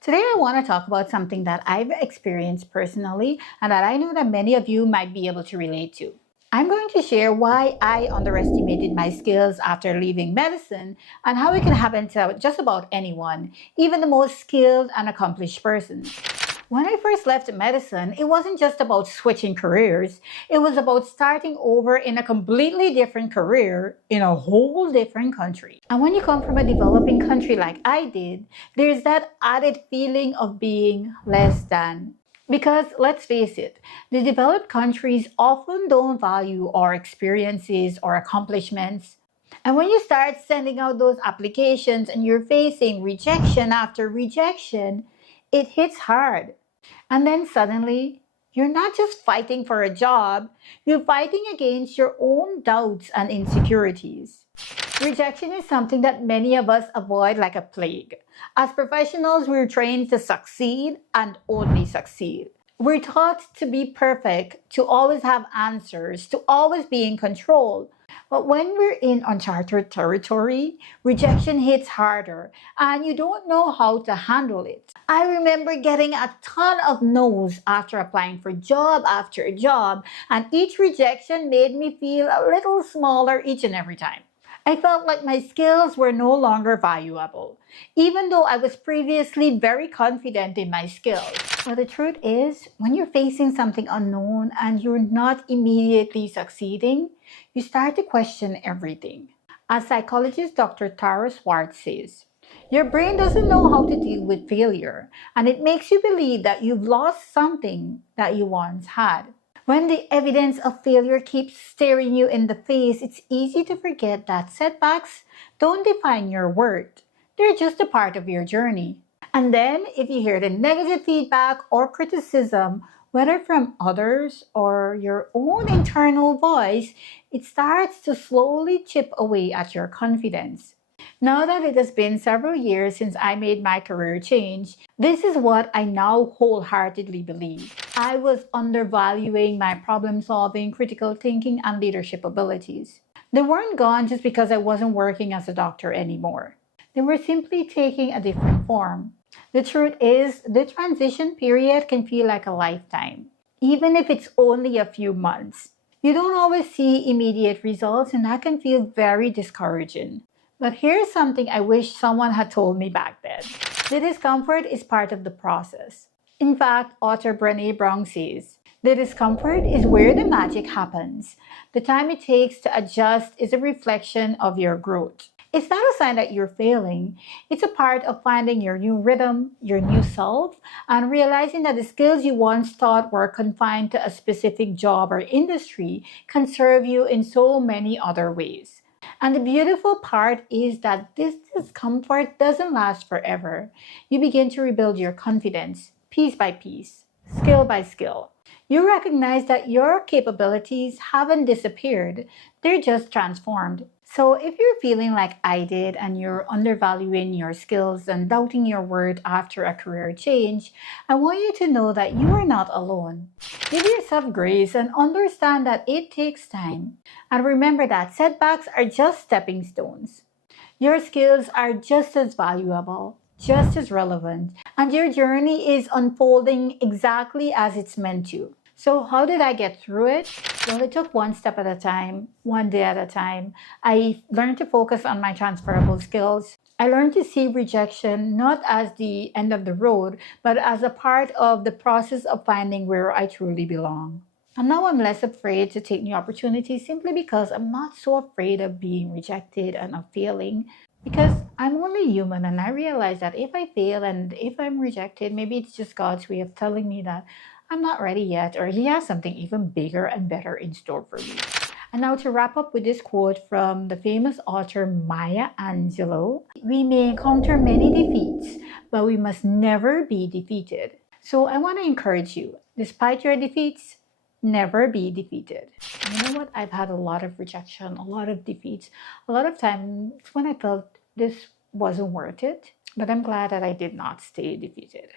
Today, I want to talk about something that I've experienced personally and that I know that many of you might be able to relate to. I'm going to share why I underestimated my skills after leaving medicine and how it can happen to just about anyone, even the most skilled and accomplished person. When I first left medicine, it wasn't just about switching careers. It was about starting over in a completely different career in a whole different country. And when you come from a developing country like I did, there's that added feeling of being less than. Because let's face it, the developed countries often don't value our experiences or accomplishments. And when you start sending out those applications and you're facing rejection after rejection, it hits hard. And then suddenly, you're not just fighting for a job, you're fighting against your own doubts and insecurities. Rejection is something that many of us avoid like a plague. As professionals, we're trained to succeed and only succeed. We're taught to be perfect, to always have answers, to always be in control. But when we're in uncharted territory, rejection hits harder and you don't know how to handle it. I remember getting a ton of no's after applying for job after job, and each rejection made me feel a little smaller each and every time. I felt like my skills were no longer valuable, even though I was previously very confident in my skills. But the truth is, when you're facing something unknown and you're not immediately succeeding, you start to question everything. As psychologist Dr. Tara Swart says, your brain doesn't know how to deal with failure, and it makes you believe that you've lost something that you once had. When the evidence of failure keeps staring you in the face, it's easy to forget that setbacks don't define your worth. They're just a part of your journey. And then, if you hear the negative feedback or criticism, whether from others or your own internal voice, it starts to slowly chip away at your confidence. Now that it has been several years since I made my career change, this is what I now wholeheartedly believe. I was undervaluing my problem-solving, critical thinking, and leadership abilities. They weren't gone just because I wasn't working as a doctor anymore. They were simply taking a different form. The truth is, the transition period can feel like a lifetime, even if it's only a few months. You don't always see immediate results, and that can feel very discouraging. But here's something I wish someone had told me back then. The discomfort is part of the process. In fact, author Brené Brown says, the discomfort is where the magic happens. The time it takes to adjust is a reflection of your growth. It's not a sign that you're failing. It's a part of finding your new rhythm, your new self, and realizing that the skills you once thought were confined to a specific job or industry can serve you in so many other ways. And the beautiful part is that this discomfort doesn't last forever. You begin to rebuild your confidence, piece by piece, skill by skill. You recognize that your capabilities haven't disappeared, they're just transformed. So if you're feeling like I did and you're undervaluing your skills and doubting your worth after a career change, I want you to know that you are not alone. Give yourself grace and understand that it takes time. And remember that setbacks are just stepping stones. Your skills are just as valuable, just as relevant, and your journey is unfolding exactly as it's meant to. So how did I get through it? Well, it took one step at a time, one day at a time. I learned to focus on my transferable skills. I learned to see rejection not as the end of the road, but as a part of the process of finding where I truly belong. And now I'm less afraid to take new opportunities simply because I'm not so afraid of being rejected and of failing. Because I'm only human, and I realize that if I fail and if I'm rejected, maybe it's just God's way of telling me that I'm not ready yet, or He has something even bigger and better in store for me. And now to wrap up with this quote from the famous author Maya Angelou, we may encounter many defeats, but we must never be defeated. So I want to encourage you, despite your defeats, never be defeated. And you know what? I've had a lot of rejection, a lot of defeats, a lot of times when I felt this wasn't worth it, but I'm glad that I did not stay defeated.